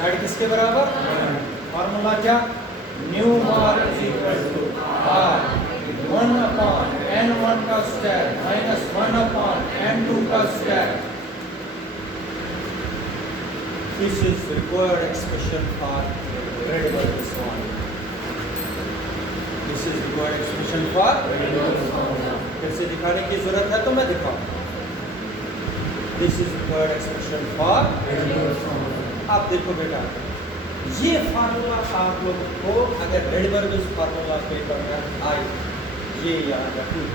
Z किसके बराबर? Formula क्या? Nu bar is equal to R 1 upon N1 का स्क्वायर माइनस 1 अपॉन N2 का square. This is required expression for Rydberg's formula. This is required expression for Rydberg's formula. फिर से दिखाने की जरूरत है तो मैं दिखाऊं. This is required expression for Rydberg's formula. आप देखो बेटा, ये फार्मूला आप लोगों को अगर Rydberg's फार्मूला पेपर में आए, ये याद रखिए.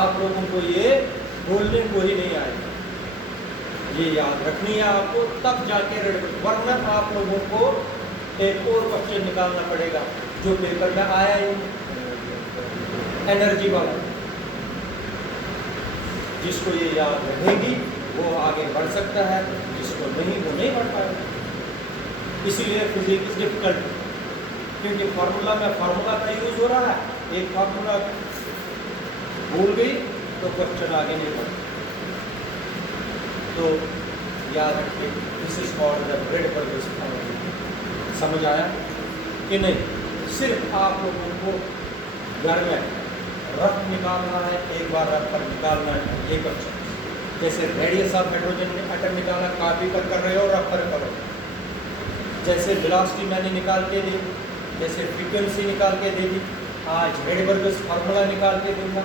आप लोगों को ये बोलने को ही नहीं आएगा, ये याद रखनी है आपको, तब जाके Rydberg. वरना आप लोगों को एक और क्वेश्चन निकालना पड़ेगा जो पेपर में आया ही, एनर्जी वाला. जिसको ये याद रहेगी वो आगे बढ़ सकता है, जिसको नहीं वो नहीं बढ़ पाएगा. इसीलिए फिजिक्स डिफिकल्ट, क्योंकि फार्मूला में फार्मूला का यूज हो रहा है. एक फार्मूला भूल गई तो क्वेश्चन आगे नहीं बढ़ता. तो याद रखिए, this is called the Rydberg's formula. समझ आया कि नहीं? सिर्फ आप लोगों को घर में रफ निकालना है, एक बार रफ पर निकालना है. एक अच्छा जैसे रेडियस ऑफ हाइड्रोजन एटम निकालना, कॉपी पर कर रहे हो, रफ पर करो. जैसे वेलोसिटी मैंने निकाल के दी, जैसे फ्रीक्वेंसी निकाल के दे दी. आज Rydberg's फार्मूला निकाल के दूंगा.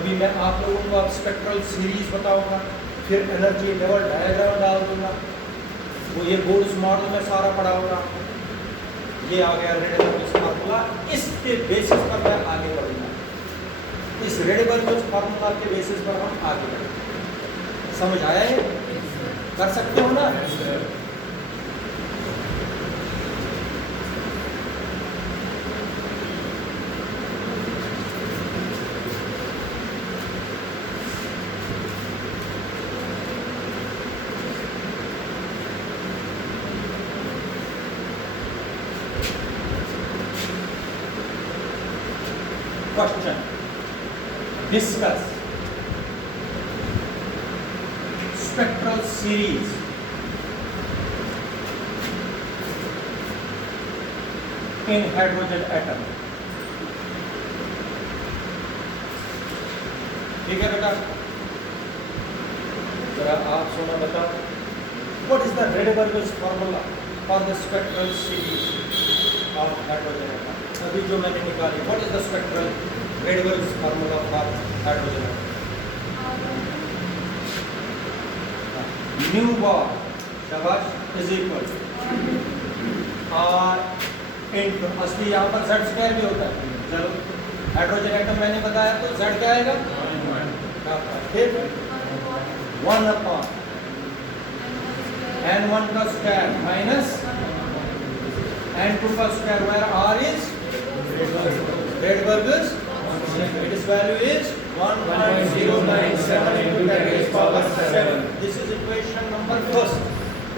अभी मैं आप लोगों को अब स्पेक्ट्रल सीरीज बताऊंगा, फिर एनर्जी लेवल डायग्राम डाल दूंगा. वो ये बोर्ड्स मॉडल में सारा पढ़ाऊंगा. ये आ गया Rydberg's फार्मूला. इसके बेसिस पर मैं आगे बढ़ूंगा. इस Rydberg's फार्मूला के बेसिस पर हम आगे बढ़ेंगे. समझ आया है? कर सकते हो ना? Question. Discuss spectral series in hydrogen atom. ठीक है बेटा, जरा आप सुनो, बताओ. What is the Rydberg's formula for the spectral series of hydrogen atom? अभी जो मैंने निकाली, what is the spectral Rydberg's formula for hydrogen atom? New bar शाबाश is equal R into, असली यहाँ पर Z स्क्वायर भी होता है. चलो हाइड्रोजन एटम मैंने बताया तो Z क्या आएगा? फिर 1 अपॉन N1 का स्क्वायर माइनस N2 का square, where R is Rydberg's. Its value is 1.097 into 10 raised power 7. This is equation number first.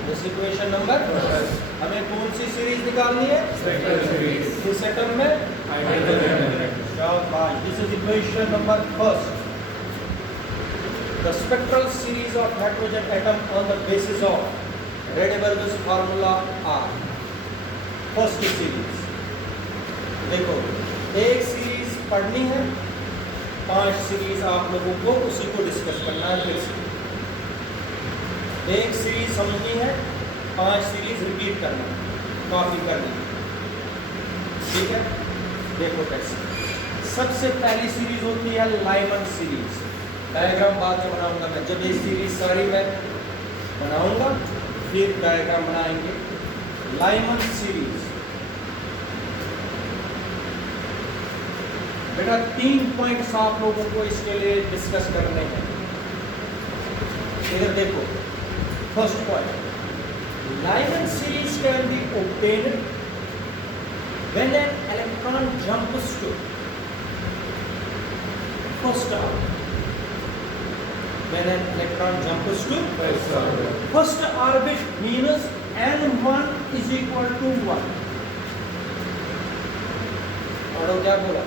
This equation number first. हमें कौन सी सीरीज निकालनी है? Spectral series. इस एटम में हाइड्रोजन. शाबाश. This is equation number first. The spectral series of hydrogen atom on the basis of Rydberg's formula are. First series. देखो, एक series पढ़नी है, 5 सीरीज आप लोगों को उसी को डिस्कस करना है. फिर से एक सीरीज समझनी है, 5 सीरीज रिपीट करना है, कॉपी करनी है. ठीक है? देखो कैसे. सबसे पहली सीरीज होती है लाइमन सीरीज. डायग्राम बाद में बनाऊंगा मैं. जब ये सीरीज सारी मैं बनाऊंगा फिर डायग्राम बनाएंगे. लाइमन सीरीज बेटा 3 पॉइंट्स आप लोगों को इसके लिए डिस्कस करने हैं. इधर देखो, first point, Lyman series can be obtained when an electron jumps to first orbit. When an electron jumps to first orbit means n1 is equal to 1. और क्या बोला?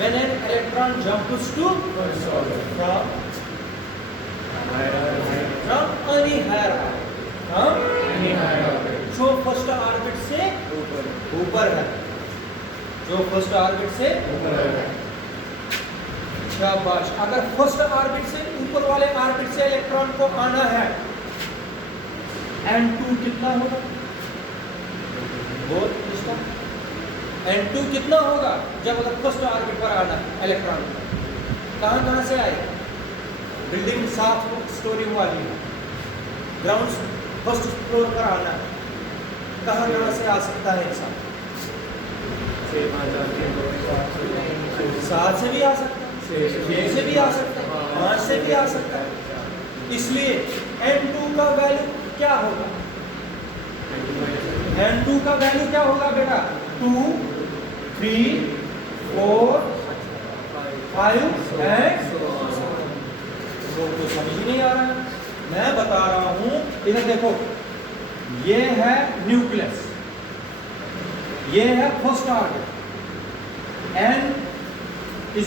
When an electron jumps to from ऊपर है, जो first orbit से शाबाश। अगर first orbit से ऊपर वाले ऑर्बिट से इलेक्ट्रॉन को आना है, N2 कितना होगा? बोल इसका N2 कितना होगा जब अगर फर्स्ट ऑर्बिट पर आना है इलेक्ट्रॉन? कहाँ से आएगा? बिल्डिंग 7 स्टोरी वाली है, ग्राउंड फर्स्ट फ्लोर पर आना है, कहाँ से आ सकता है इंसान? 7 से भी आ सकता है, 6 से भी आ सकता है, 5 से भी आ सकता है। इसलिए N2 का वैल्यू क्या होगा? N2 का वैल्यू क्या होगा बेटा? 2, 3, 4, 5 एंड तो समझ ही नहीं आ रहा है। मैं बता रहा हूं, इधर देखो, ये है न्यूक्लियस, ये है फर्स्ट ऑर्बिट, N =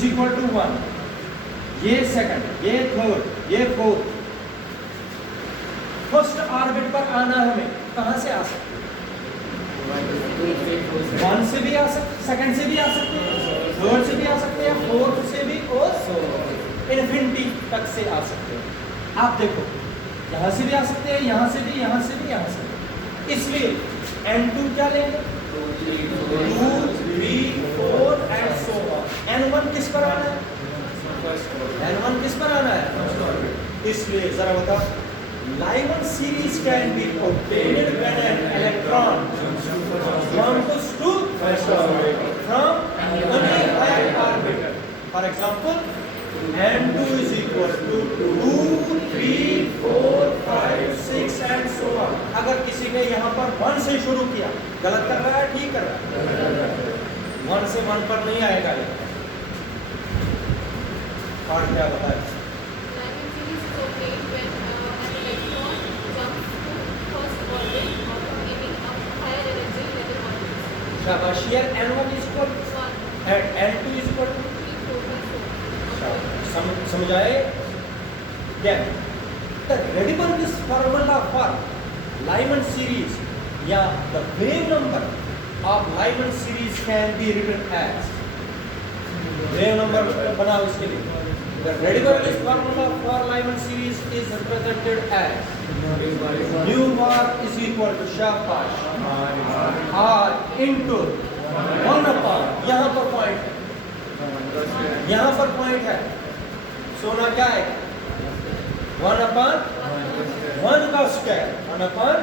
1, ये सेकंड, ये थर्ड, ये फोर्थ। फर्स्ट ऑर्बिट पर आना हमें कहां से आ सकते हैं? 1 से भी आ सकते, सेकंड से भी आ सकते हैं, थर्ड से भी आ सकते हैं, फोर्थ से भी और इन्फिनिटी तक से आ सकते हैं। आप देखो, यहां से भी आ सकते हैं, यहां से भी, यहां से भी, यहां से भी। इसलिए N2 क्या लेंगे? 2, 3, 4 एंड सो ऑन। N1 किस पर आना है? N1 किस पर आना है? इसलिए जरा बता, Lyman series can be obtained when an electron jumps to from any higher orbit. For example, N2 = 2, 3, 4, 5, 6 and so on. अगर किसी ने यहाँ पर 1 से शुरू किया, गलत कर रहा है, ठीक कर रहा है? 1 से 1 पर नहीं आएगा ये। और क्या बताए? शाबाश। Here N1 = 1 and N2 = 3, 4, समझाए? Then the Rydberg's formula for Lyman series या the wave number of Lyman series can be written as, wave number बनाओ इसके लिए। The Rydberg's formula for Lyman series is represented as nu bar = शाबाश R into 1/, यहाँ पर point, यहाँ पर point है, सोना क्या है? 1/1 का स्क्वायर, 1/1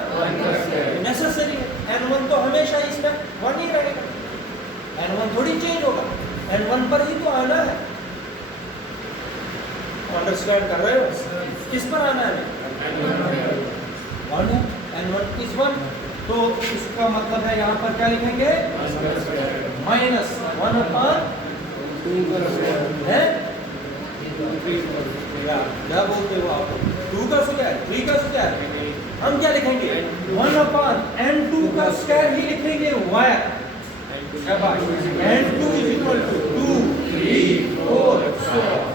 नेसेसरी है। N1 तो हमेशा इसमें 1 ही रहेगा, N1 थोड़ी चेंज होगा, N1 पर ही तो आना है। अंडरस्टैंड कर रहे हो? किस पर आना है? 1 है, N1 = 1, तो इसका मतलब है यहाँ पर क्या लिखेंगे? -1/2 है, क्या बोलते हो आप? 2 का स्क्वायर, 3 का स्क्वायर, हम क्या लिखेंगे? 1/N2 का स्क्वायर ही लिखेंगे, वायर। N2 = 2, 3, 4 so on।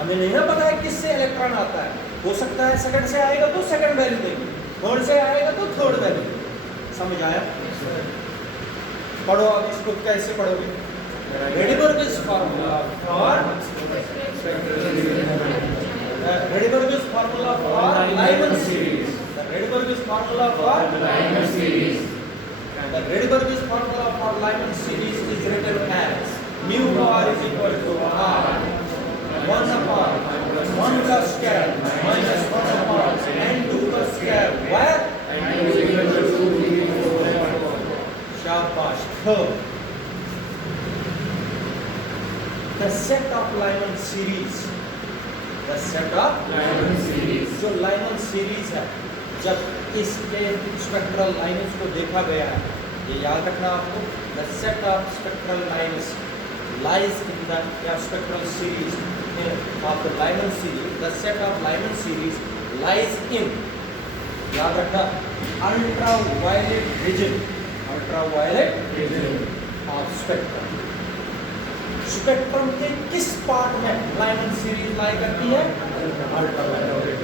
हमें नहीं ना पता है किससे इलेक्ट्रॉन आता है, हो सकता है सेकंड से आएगा तो सेकंड वैल्यू देंगे, थर्ड से आएगा तो थर्ड वैल्यू। समझ आया? पढ़ो अब इसको, कैसे पढ़ोगे? Rydberg's formula for Lyman series. The Rydberg's formula for Lyman series. The Rydberg's formula for Lyman series is written as mu bar = R 1/1 का स्क्वायर minus 1/, N2 का स्क्वायर, where शाबाश। Third, the set of Lyman series, the set of Lyman series, जो Lyman series है, जब इसके spectral lines को देखा गया है, ये याद रखना आपको, the set of spectral lines lies in the spectral series of the Lyman series. The set of Lyman series lies in, याद रखना, ultraviolet region, ultraviolet region of spectrum। Spectrum के किस पार्ट में लाइमन सीरीज लाई करती है? Ultraviolet.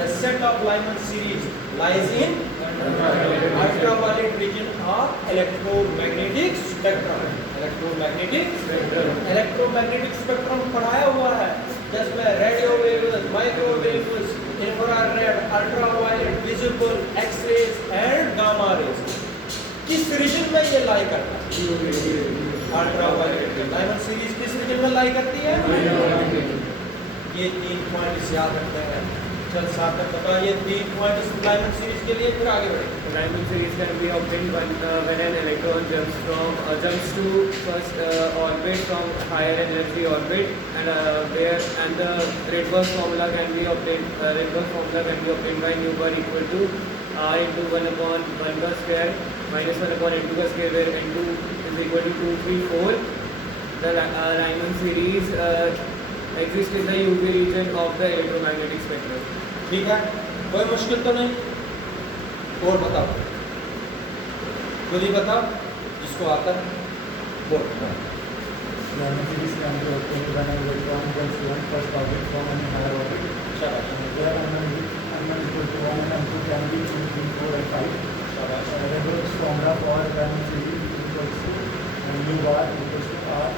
The set of Lyman series lies in ultraviolet region of electromagnetic spectrum. Electromagnetic spectrum पढ़ाया हुआ है, जिसमें radio waves, microwaves, infrared, ultraviolet, visible, x-rays and gamma rays. किस रीजन में ये लाई करता है? अल्ट्रावायलेट। लाइमन सीरीज किस रीजन में लाई करती है? ये 3 पॉइंट्स याद रखते हैं। चल साथ में बताओ ये 3 पॉइंट्स लाइमन सीरीज के लिए, फिर आगे बढ़ेंगे। Lyman series can be obtained when an electron jumps to first orbit from higher energy orbit, and the Rydberg formula can be obtained. Rydberg formula can be obtained by nu bar equal to r into 1 upon 1 bar square minus 1 upon n2 bar square, where n2 is equal to 2, 3, 4. The Lyman series exists in the UV region of the electromagnetic spectrum. ठीक है, कोई मुश्किल तो नहीं? और बताओ, खुद ही बताओ जिसको आता है बोल। Lyman series can be obtained when an electron jumps to one first orbit from an higher orbit. शाबाश, Where n1 equal to 1 and n2 can be 2, 3, 4 and 5. शाबाश। Rydberg's formula for Lyman series equals to nu bar equals to r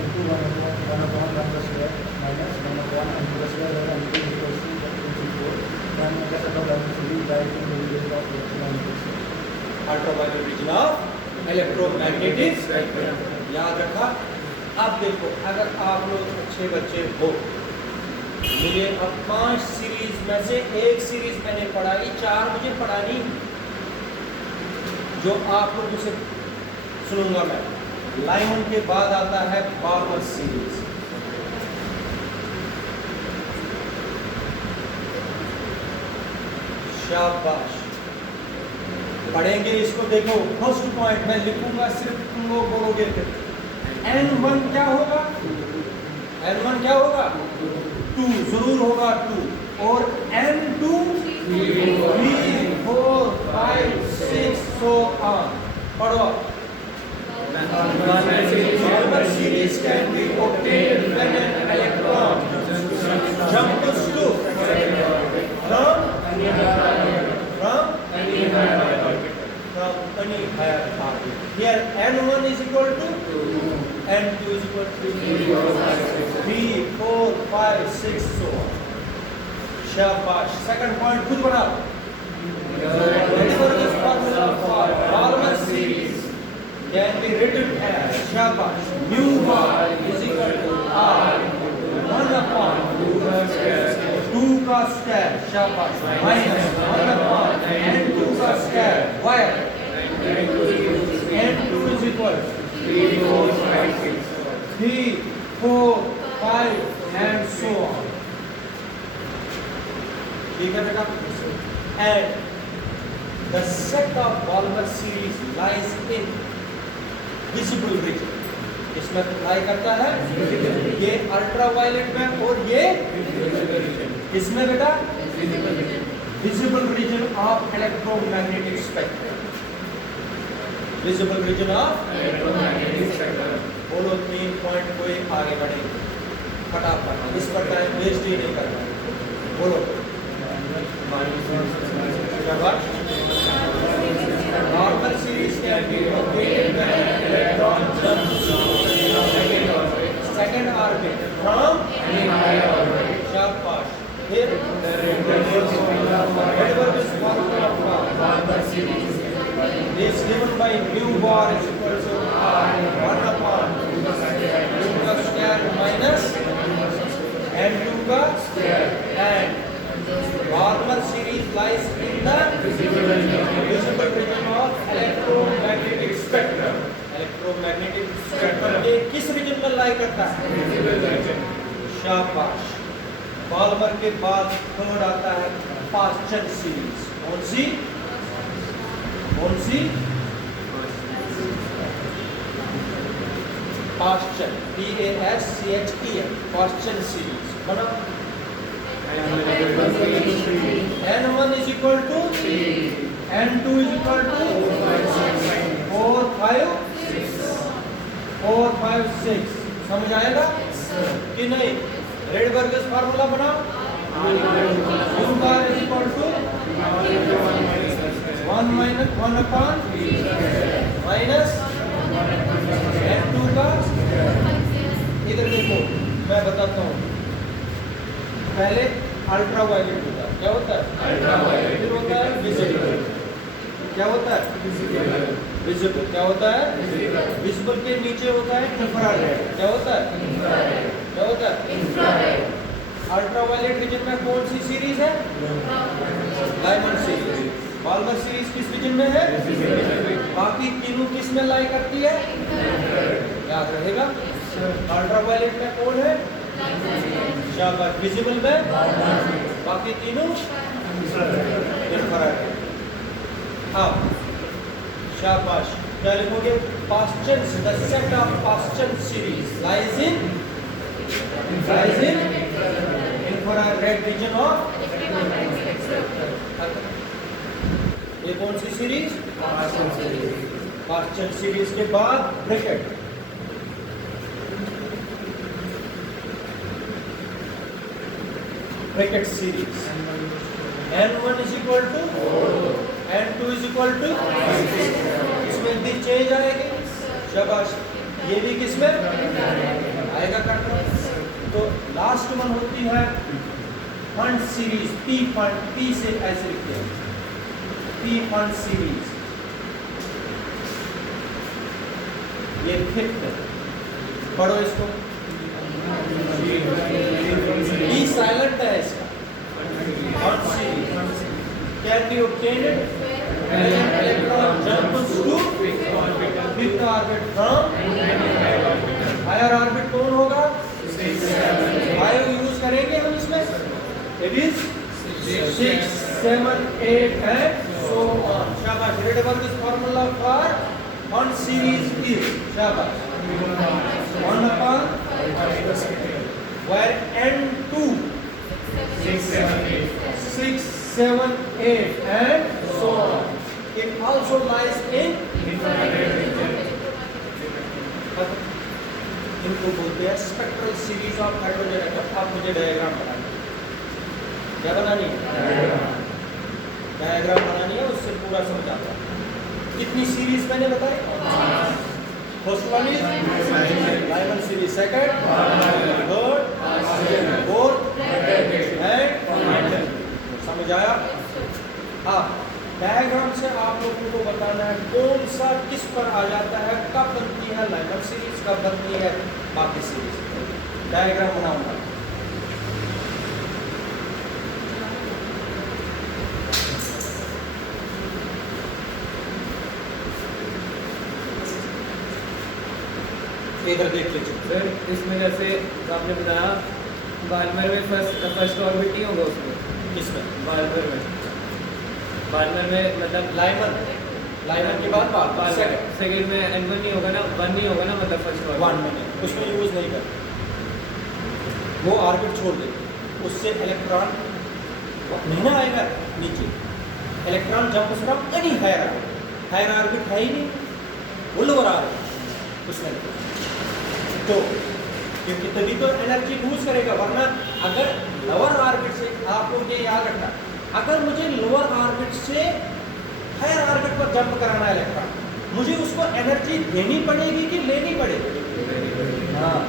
into 1 upon 1 plus square minus 1 upon n plus square, where n2 equals to 2, 3, 4. Then the set of Lyman series lies in the region of electromagnetic spectrum. Ultraviolet region of electromagnetic spectrum याद रखा। अब देखो, अगर आप लोग अच्छे बच्चे हो, मुझे अब 5 सीरीज में से एक सीरीज मैंने पढ़ाई, 4 मुझे पढ़ानी, जो आप लोगों से सुनूंगा मैं। लाइमन के बाद आता है बाल्मर सीरीज। शाबाश, पढ़ेंगे इसको। देखो फर्स्ट पॉइंट मैं लिखूंगा, सिर्फ तुम लोग बोलोगे। n1 क्या होगा? n1 क्या होगा? 2 जरूर होगा, 2। और n2 3, 4, 5, 6 so on। पढ़ो। Balmer series can be obtained when an electron jumps to from any higher orbit. Here n1 is equal to 2, n2 is equal to 3, 4, 5, 6 so on। शाबाश। सेकंड पॉइंट खुद बनाओ। Rydberg's formula for Balmer series can be written as शाबाश nu bar is equal to r 1 upon 2 का square, शाबाश, minus 1 upon n2 का square, where n2 is equal to 3, 4, 5 and so on। ठीक है बेटा? And the set of Balmer series lies in visible region। इसमें लाई करता है ये अल्ट्रावायलेट में, और ये इसमें बेटा visible region of electromagnetic spectrum. Visible region of electromagnetic spectrum. बोलो 3 पॉइंट, कोई आगे बढ़ेंगे फटाफट, इस पर टाइम वेस्ट ही नहीं करना। बोलो Balmer series can be obtained when an electron jumps to second orbit from any higher orbit। शाबाश। फिर Rydberg's formula for Balmer series is given by nu bar is equal to r 1 upon 2 का square minus n2 का square. and Balmer series lies in the visible region of electromagnetic spectrum। Electromagnetic spectrum के किस region में लाई करता है? शाबाश। Balmer के बाद थर्ड आता है पास्चन सीरीज। कौन सी? Paschen, PASCHEN, Paschen series. बना n1 is equal to 3, n2 is equal to 4, 5, 6। समझ आएगा कि नहीं? Rydberg's फार्मूला बना U bar is equal to 1 minus 1 upon minus N2 का। इधर देखो मैं बताता हूँ, पहले अल्ट्रा वायलेट होता है, क्या होता है अल्ट्रा वायलेट, फिर होता है विजिबल, क्या होता है विजिबल, क्या होता है विजिबल के नीचे होता है इंफ्रारेड, क्या होता है क्या होता है अल्ट्रा वायलेट रीजन में कौन सी सीरीज है लाइमन सीरीज। बाल्मर सीरीज किस रीजन में है, बाकी तीनों किस में लाई करती है, याद रहेगा। अल्ट्रा वायलेट में कौन है, शाबाश, विजिबल में, बाकी तीनों इंफ्रारेड। अब शाबाश, क्या लिखोगे, Paschen, the set of Paschen series lies in infrared reason of, ये कौन सी सीरीज, पास्चन सीरीज के बाद bracket, Brackett series N1 is equal to N2 is equal to, इसमें भी चेंज आएगी, शाबाश, ये भी किसमें आएगा करना। तो लास्ट वन होती है fund series, P fund, P से ऐसे लिखते हैं पी फंड सीरीज, ये फिफ्थ है, पढ़ो इसको, पी साइलेंट है इसका, fund series can be obtained when an electron jumps to fifth orbit from higher orbit, कौन होगा, बायो यूज करेंगे हम इसमें, it is 6, 7, 8 and so on। शाबाश, Rydberg's formula for one series is, शाबाश, 1 upon where N2 6, 7, 8 and so on, it also lies in infrared region। इनको बोलते हैं spectral series of hydrogen atom. अब मुझे डायग्राम बनानी है, क्या बनानी है, डायग्राम बनानी है, उससे पूरा समझाता हूँ। कितनी सीरीज मैंने बताई, first one is Lyman series, second, third, fourth and, समझ आया। अब डायग्राम से आप लोगों को बताना है कौन सा किस पर आ जाता है, कब बनती है लाइमन सीरीज, कब बनती है बाकी सीरीज। डायग्राम बनाऊंगा, इधर देख लीजिए सर। इसमें जैसे आपने बताया बाल्मर में फर्स्ट ऑर्बिट नहीं होगा उसमें, किसमें, बाल्मर में मतलब लाइमन के बाद सेकंड में N1 नहीं होगा ना, 1 नहीं होगा ना, मतलब फर्स्ट ऑर्बिट 1 में उसमें यूज नहीं कर, वो ऑर्बिट छोड़ दे, उससे इलेक्ट्रॉन नहीं ना आएगा नीचे, इलेक्ट्रॉन जब उसका एनी हायर ऑर्बिट है ही नहीं, वो लोअर ऑर्बिट उसमें, तो क्योंकि तभी तो एनर्जी लूज करेगा, वरना अगर लोअर ऑर्बिट से, आपको ये याद रखना, अगर मुझे लोअर ऑर्बिट से हायर ऑर्बिट पर जंप कराना है इलेक्ट्रॉन, मुझे उसको एनर्जी देनी पड़ेगी कि लेनी पड़ेगी, हाँ,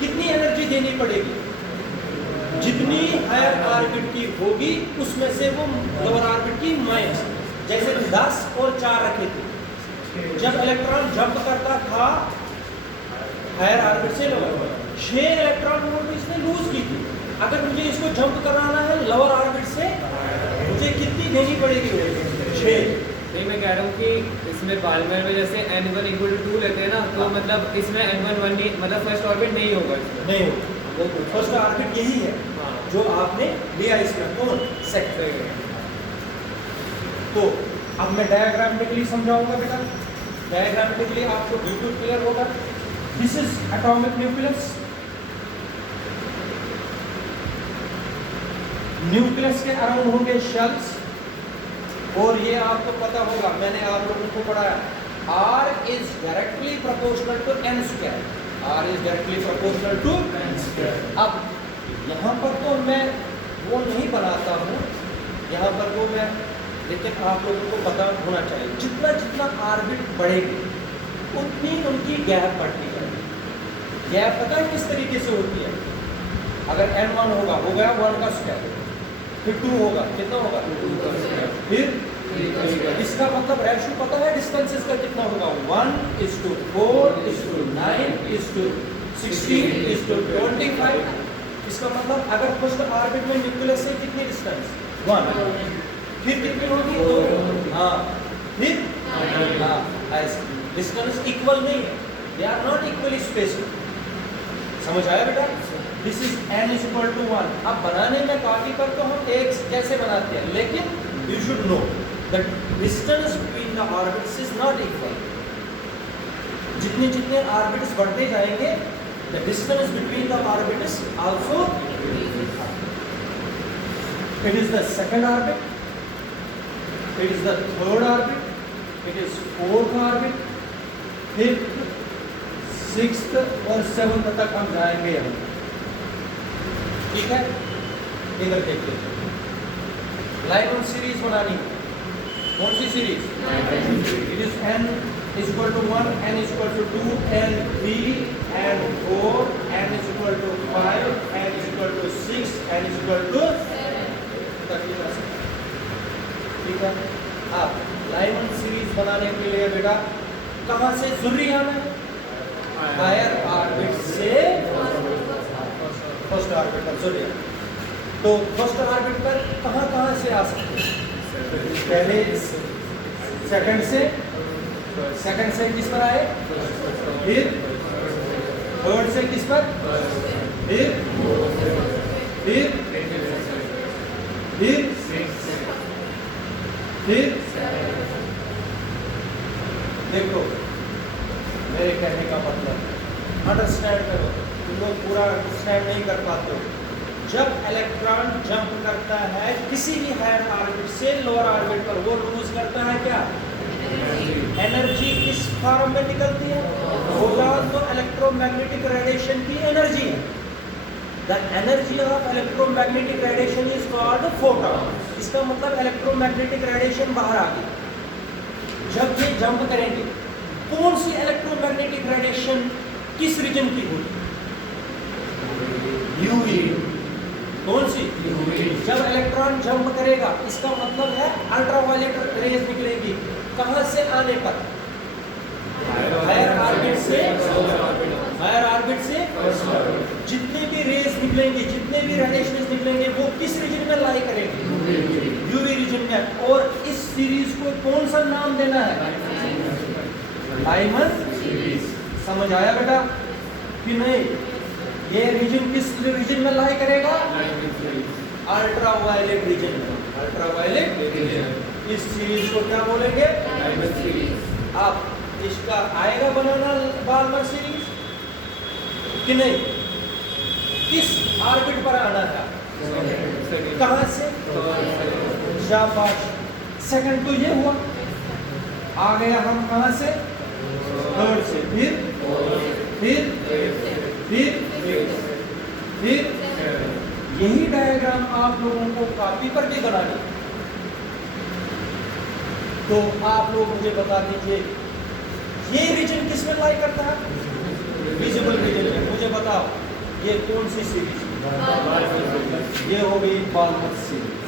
कितनी एनर्जी देनी पड़ेगी, जितनी हायर ऑर्बिट की होगी उसमें से वो लोअर ऑर्बिट की माइनस, जैसे 10 और 4 रखे थे, जब इलेक्ट्रॉन जंप करता था हायर ऑर्बिट से लोअर, 6 इलेक्ट्रॉन वोल्ट इसने लूज की थी, अगर मुझे इसको जंप कराना है लोअर ऑर्बिट से, मुझे कितनी देनी पड़ेगी, 6। नहीं, मैं कह रहा हूँ कि इसमें बाल्मर में जैसे N1 = 2 लेते हैं ना, तो मतलब इसमें N1 1 नहीं, मतलब फर्स्ट ऑर्बिट नहीं होगा इसमें, नहीं होगा, फर्स्ट ऑर्बिट यही है जो आपने लिया इसमें, कौन, सेकंड। तो अब मैं डायग्रामेटिकली समझाऊंगा बेटा, डायग्रामेटिकली आपको बिल्कुल क्लियर होगा। This is atomic nucleus, nucleus के अराउंड होंगे शेल्स, और ये आपको पता होगा, मैंने आप लोगों को पढ़ाया, R is directly proportional to n square, R is directly proportional to n square। अब यहाँ पर तो मैं वो नहीं बनाता हूँ यहाँ पर वो मैं, लेकिन आप लोगों को पता होना चाहिए जितना जितना ऑर्बिट बढ़ेगी उतनी उनकी गैप बढ़ती जाएगी। गैप पता है किस तरीके से होती है? अगर n1 होगा हो गया 1 का स्क्वायर, फिर 2 होगा कितना होगा 2 का स्क्वायर, फिर इसका मतलब रेशो पता है डिस्टेंसेस का कितना होगा 1:4:9:16:25। इसका मतलब अगर फर्स्ट ऑर्बिट में न्यूक्लियस से कितनी डिस्टेंस 1, फिर कितनी होगी 2, हाँ फिर हाँ ऐसे डिस्टेंस इक्वल नहीं है, they are not equally spaced. समझ आया बेटा? This is n = 1। अब बनाने में कॉपी पर तो हम एक कैसे बनाते हैं, लेकिन you should know that distance between the orbits is not equal. जितने जितने ऑर्बिट्स बढ़ते जाएंगे the distance between the orbits also, it is the second orbit, it is the third orbit, it is fourth orbit, fifth, sixth और seventh तक हम जाएंगे हम। ठीक है, इधर देखते हैं लाइमन सीरीज बनानी है। कौन सी series? It is n = 1, n = 2, n 3, n 4, n = 5, n = 6, n = 7। ठीक है, अब लाइमन सीरीज बनाने के लिए बेटा कहाँ से जरूरी आना है? हायर ऑर्बिट से फर्स्ट ऑर्बिट पर जरूरी। तो फर्स्ट ऑर्बिट पर कहाँ कहाँ से आ सकते हैं? पहले सेकंड से किस पर आए, फिर थर्ड से किस पर, फिर देखो मेरे कहने का मतलब अंडरस्टैंड करो। तुम लोग पूरा अंडरस्टैंड नहीं कर पाते हो। जब इलेक्ट्रॉन जंप करता है किसी भी हायर ऑर्बिट से लोअर ऑर्बिट पर, वो लूज करता है क्या? एनर्जी किस फॉर्म में निकलती है? फोटॉन तो इलेक्ट्रोमैग्नेटिक रेडिएशन की एनर्जी है। The energy of electromagnetic radiation is called photon. इसका मतलब इलेक्ट्रोमैग्नेटिक रेडिएशन बाहर आ गई। जब ये जंप करेंगे कौन सी इलेक्ट्रोमैग्नेटिक रेडिएशन किस रीजन की होगी? यूवी। कौन सी? यूवी। जब इलेक्ट्रॉन जंप करेगा इसका मतलब है अल्ट्रावायलेट रेज निकलेगी। कहां से आने पर? हायर ऑर्बिट से जितने भी रेज निकलेंगे, जितने भी रेडिएशन निकलेंगे वो किस रीजन में लाई करेंगे? यूवी रीजन में। और इस सीरीज को कौन सा नाम देना है? Lyman series. समझ आया बेटा कि नहीं? ये रीजन किस रीजन में लाई करेगा? अल्ट्रावायलेट रीजन में। Ultraviolet region. इस सीरीज को क्या बोलेंगे? Lyman series. आप इसका आएगा बनाना बाल्मर सीरीज कि नहीं? किस ऑर्बिट पर आना था? कहां से? शाबाश। सेकंड तो ये हुआ, आ गया हम कहां से? थर्ड से। फिर यही डायग्राम आप लोगों को कॉपी पर भी बनानी। तो आप लोग मुझे बता दीजिए ये रीजन किस में लाई करता है? विजिबल रीजन में। मुझे बताओ ये कौन सी सीरीज? ये हो गई Balmer series.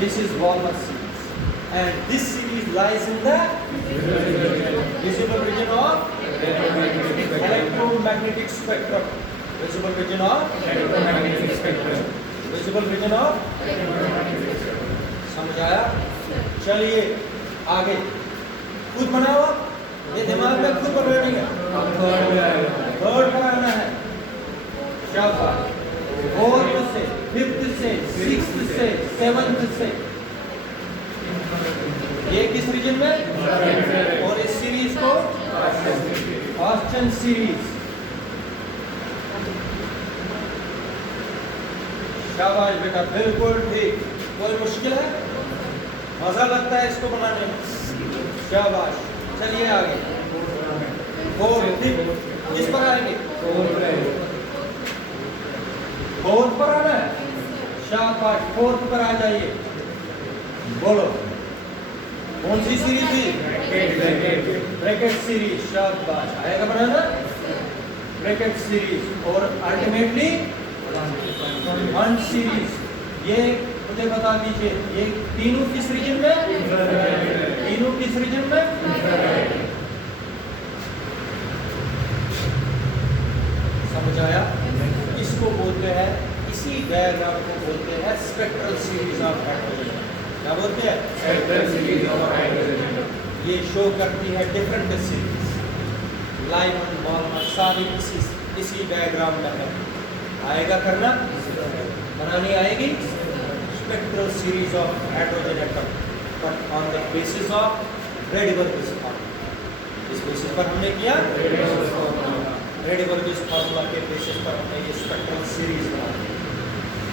This is Balmer series and this series lies in the visible region of electromagnetic spectrum. Visible region of electromagnetic spectrum. Visible region of समझ आया? चलिए आगे खुद बनाओ। ये दिमाग में खुद बनानी है। थर्ड बनाना है। शाबाश। फोर्थ से, फिफ्थ से, सिक्स्थ से, सेवंथ से। ये किस रीजन में? और इस सीरीज को ऑस्टन सीरीज। शाबाश बेटा, बिल्कुल ठीक। कोई मुश्किल है? मजा लगता है इसको बनाने में? शाबाश। चलिए आगे। फोर्थ किस पर आएंगे? फोर्थ पर आना है, शाबाश, फोर्थ पर आ जाइए। बोलो कौन सी सीरीज थी? ब्रैकेट सीरीज, शाबाश, आएगा बनाना ब्रैकेट सीरीज। और अल्टीमेटली वन सीरीज। ये मुझे बता दीजिए, ये तीनों किस रीजन में? तीनों किस रीजन में? समझ आया? इसको बोलते हैं, इसी डायग्राम को बोलते हैं स्पेक्ट्रल सीरीज ऑफ हाइड्रोजन। क्या बोलते हैं? Spectral series of hydrogen. ये शो करती है डिफरेंट सीरीज, लाइमन मॉलमर सारी इसी डायग्राम में है। आएगा करना, बनानी आएगी spectral series of hydrogen atom, but on the basis of रेड-बर्गिस formula. इस बेसिस पर हमने किया, रेड-बर्गिस फार्मूला के बेसिस पर हमने ये स्पेक्ट्रल सीरीज बना दी।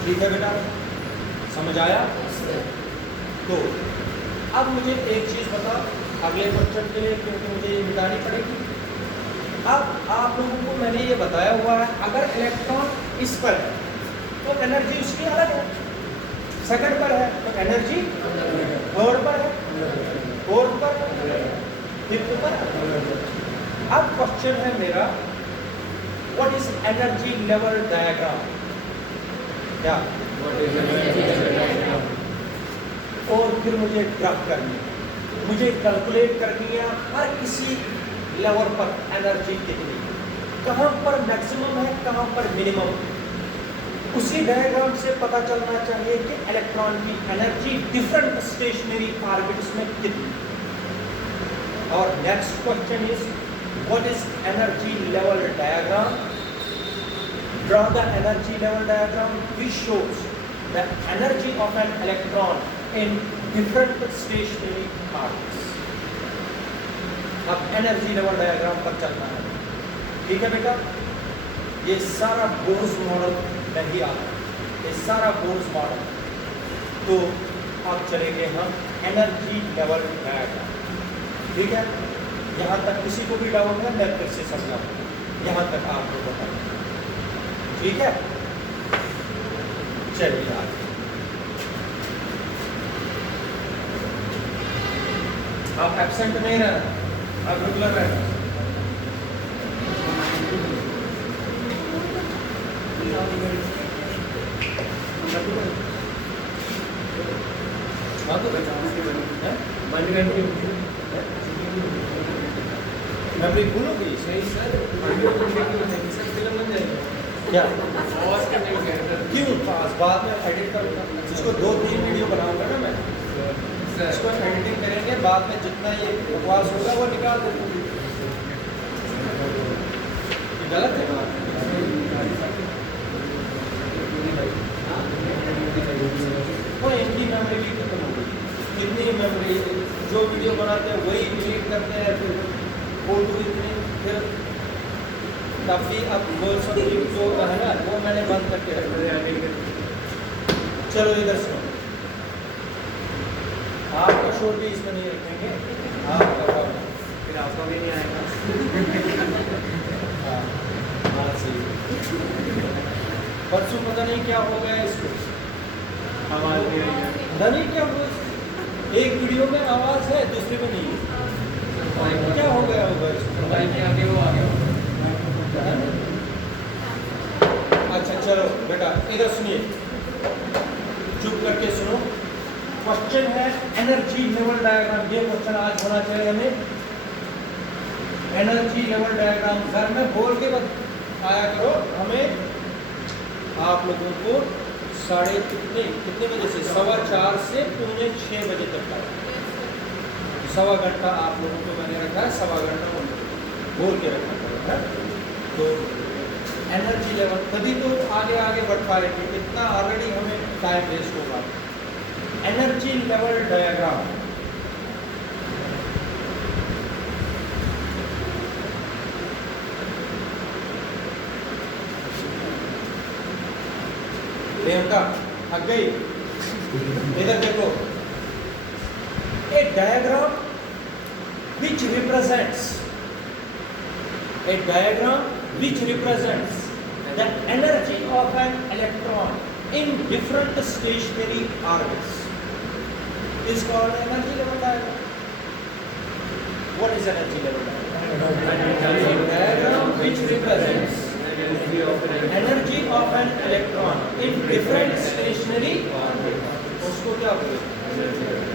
ठीक है बेटा, समझ आया? तो अब मुझे एक चीज बता अगले क्वेश्चन के लिए, क्योंकि मुझे ये मिटानी पड़ेगी। अब आप लोगों को मैंने ये बताया हुआ है, अगर इलेक्ट्रॉन इस पर है तो एनर्जी उसकी अलग है, सेकंड पर है तो एनर्जी थर्ड पर है, फोर्थ पर, फिफ्थ पर। अब क्वेश्चन है मेरा, what is energy level diagram? क्या? और फिर मुझे ड्रॉप करनी है, मुझे कैलकुलेट करनी है हर किसी लेवल पर एनर्जी कितनी, कहाँ पर मैक्सिमम है, कहाँ पर मिनिमम। उसी डायग्राम से पता चलना चाहिए कि इलेक्ट्रॉन की एनर्जी डिफरेंट स्टेशनरी ऑर्बिट्स में कितनी। और next question is, what is energy level diagram? Draw the energy level diagram which shows the energy of an electron in different stationary orbits. अब एनर्जी लेवल डायग्राम पर चलना है, ठीक है बेटा? ये सारा बोर्स मॉडल में ही आता है, ये सारा बोर्स मॉडल। तो अब चलेंगे हम एनर्जी लेवल डायग्राम, ठीक है? यहाँ तक किसी को भी डाउट है मैं फिर से समझाऊँ, यहाँ तक आपको बताऊँ, ठीक है? चलिए आगे। आप एब्सेंट नहीं रहना, आप रेगुलर रहना। हाँ तो बंद करके मेमोरी फुल हो गई सही सर, फिल्म बन जाएगी। क्या? पॉज करने के लिए क्यों पास? बाद में एडिट करूँगा, इसको 2-3 वीडियो बनाऊंगा ना मैं, इसको एडिटिंग करेंगे, बाद में जितना ये बकवास होगा वो निकाल देंगे। ये गलत है बात। वो इनकी मेमोरी भी खत्म हो गई, कितनी मेमोरी, जो वीडियो बनाते हैं वही डिलीट करते हैं, फिर फोटो इतनी, फिर तब भी अब वो सब जो है ना वो मैंने बंद करके रखा है। चलो इधर सुनो, आपका शोर भी इसमें नहीं रखेंगे, आपका फिर आपका भी नहीं आएगा। हाँ हाँ सही। परसों पता नहीं क्या हो गया इसको, आवाज नहीं आई है। पता नहीं क्या हुआ, एक वीडियो में आवाज़ है दूसरे में नहीं है, क्या हो गया होगा इसको? आगे वो आ गया। अच्छा चलो बेटा इधर सुनिए, चुप करके सुनो। क्वेश्चन है एनर्जी लेवल डायग्राम, ये क्वेश्चन आज होना चाहिए हमें। एनर्जी लेवल डायग्राम घर में बोल के आया करो, हमें आप लोगों को कितने बजे से 4:15 से 5:45 बजे तक का 1.25 घंटा आप लोगों को मैंने रखा है, 1.25 घंटा बोल के रखना पड़ेगा। तो एनर्जी लेवल तभी तो आगे आगे बढ़ पाएंगे, इतना ऑलरेडी हमें टाइम वेस्ट होगा। एनर्जी लेवल डायग्राम प्रियंका थक गई, इधर देखो, ए diagram which represents the energy of an electron in different stationary orbits is called energy level diagram. What is energy level diagram? Diagram which represents energy of an electron in different stationary orbits. उसको क्या बोलते हैं?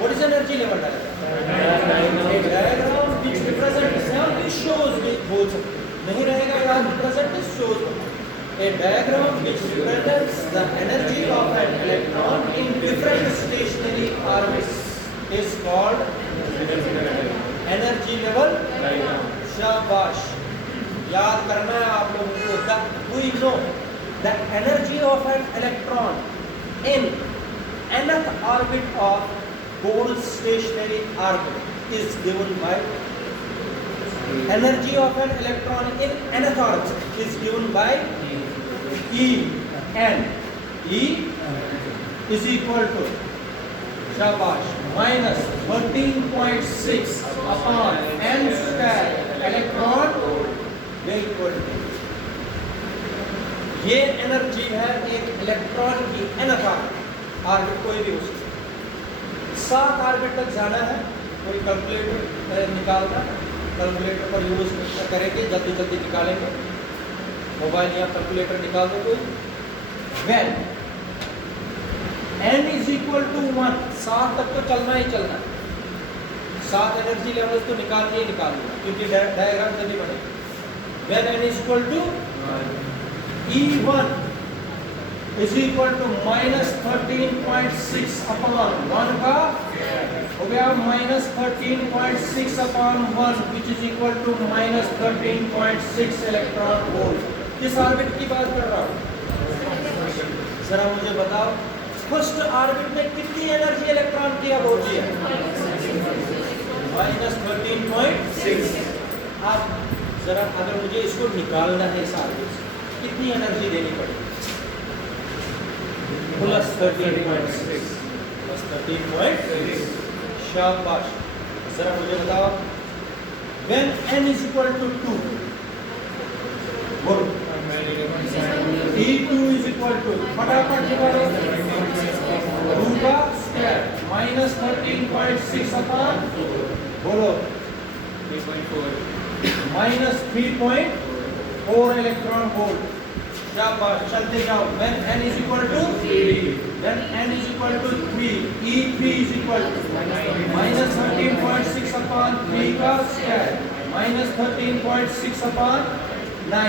What is energy level diagram? A diagram which represents या shows भी बोल सकते हैं. नहीं रहेगा याद represent shows. A diagram which represents the energy of an electron in different stationary orbits is called energy level diagram. शाबाश, याद करना है आप लोगों को. We know the energy of an electron in nth orbit of Bohr's stationary orbit is given by energy of an electron in nth orbit is given by E n. E is equal to शाबाश minus 13.6 upon n square electron equal to. ये energy है एक electron की nth orbit, कोई भी हो सकता है. 7 ऑर्बिट तक जाना है. कोई कैलकुलेटर निकालना, कैलकुलेटर पर यूज करेंगे, जल्दी जल्दी निकालेंगे. मोबाइल या कैलकुलेटर निकाल दो कोई. When n is equal to 1, 7 तक तो चलना ही चलना. 7 एनर्जी लेवल्स तो निकालनी ही निकालनी, क्योंकि डायग्राम जल्दी बनेगा. When n is equal to E1 is equal to minus 13.6 upon 1 का हो गया minus 13.6 upon 1 which is equal to minus 13.6 electron volt. किस ऑर्बिट की बात कर रहा हूँ? जरा मुझे बताओ, फर्स्ट ऑर्बिट में कितनी एनर्जी इलेक्ट्रॉन की अब होती है? minus 13.6. अब जरा अगर मुझे इसको निकालना है इस ऑर्बिट से, कितनी एनर्जी देनी पड़ेगी? प्लस 13.6. प्लस 13.6. शाबाश. जरा मुझे बताओ, when n is equal to 2, बोलो. E2 is equal to, फटाफट निकालो, 2 का स्क्वायर minus 13.6 अपॉन, बोलो, 3.4 minus 3.4 इलेक्ट्रॉन वोल्ट. शाबाश, चलते जाओ. When n is equal to 3, then n is equal to 3. E3 is equal to minus 13.6 upon 3 का square minus 13.6 upon 9.